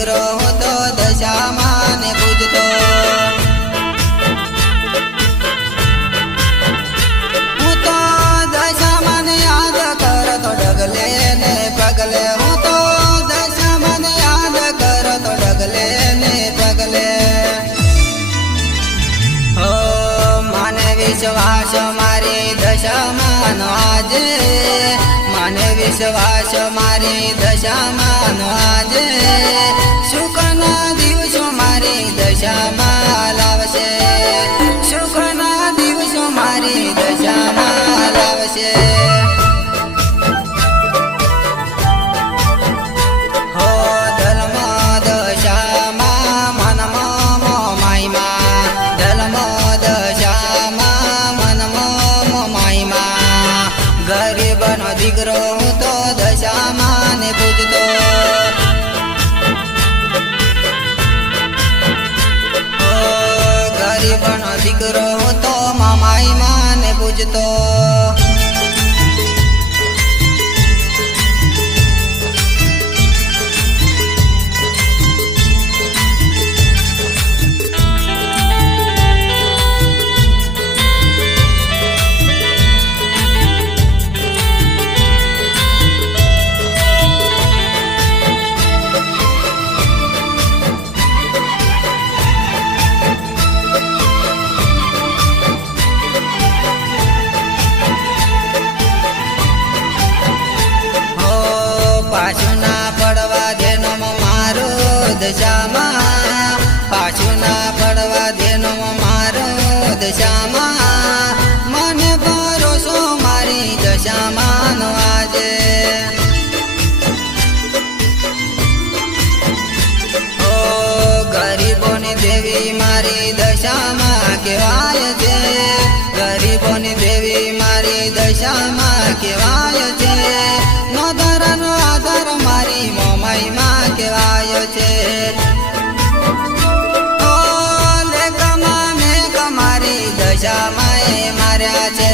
દીકરો હું તો દશામાં ને પૂજતો હું તો દશામાં ને યાદ કરતો ડગલે ને પગલે હું તો દશામાં ને યાદ કરતો ડગલે ને પગલે હો મને વિશ્વાસ મારી દશામાં આજે મને વિશ્વાસ મારી દશામાં આજે સુખના દિવસો મારી દશામાં લાવશે સુખના દિવસો મારી દશામાં લાવશે હો ધર્મ દશામાં મનમાં માઈમાં ધર્મ દશામાં મનમાં માઈમાં ગરીબનો દીકરો હું તો દશામાં ને પૂજતો ગરીબનો દીકરો હું તો મામાઈમાં ને પૂજતો પાછું ના પડવા દેનો મારો દશામાં પાછું ના પડવા દેનો મારો દશામાં મને ભરોસો મારી દશામાં આજે ઓ ગરીબોની દેવી મારી દશામાં કહેવાય છે ગરીબોની દેવી મારી દશામાં કહેવાય છે નો ધરનો આધાર મારી મોમાઈમાં કહેવાય છે ઓ લેખમાં મેં કમારી દશામાં એ માર્યા છે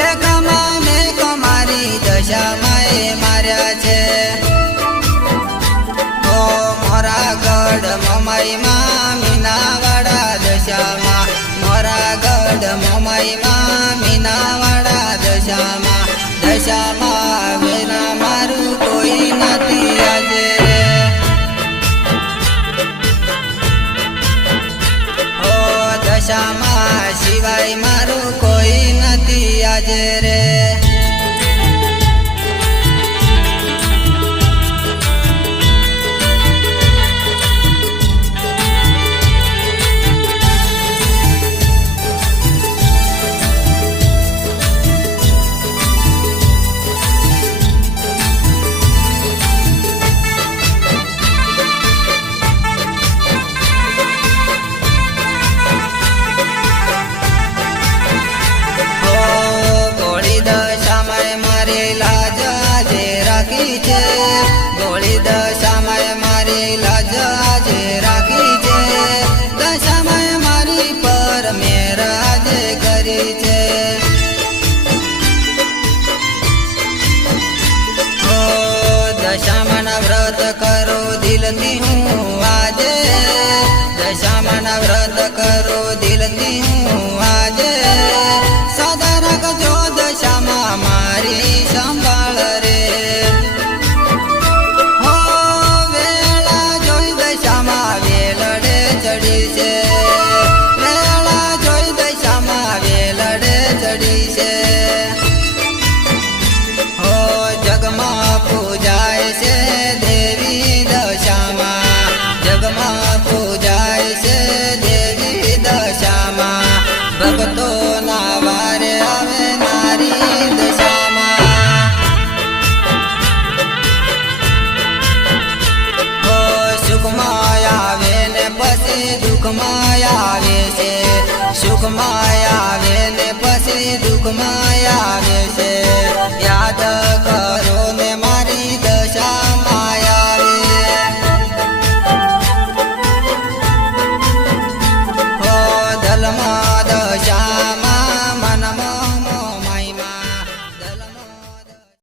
લેખમાં મેં કમારી દશામાં એ માર્યા છે ઓ મોરા ગઢ મોમાઈમાં મીનાવાડા દશામાં મોરા ગઢ મોમાઈમાં મીનાવાડા દશામાં દશામાં વિના મારું કોઈ નથી આજે હો દશામાં સિવાય મારું કોઈ નથી આજે રે ગોળી દશામાં મારી લાજ આજે રાખી છે દશામાં મારી પર મેર આજે કરી છે ઓ દશામાં વ્રત કરો દિલથી હું આજે દશામાં વ્રત કરો દિલથી હું આજે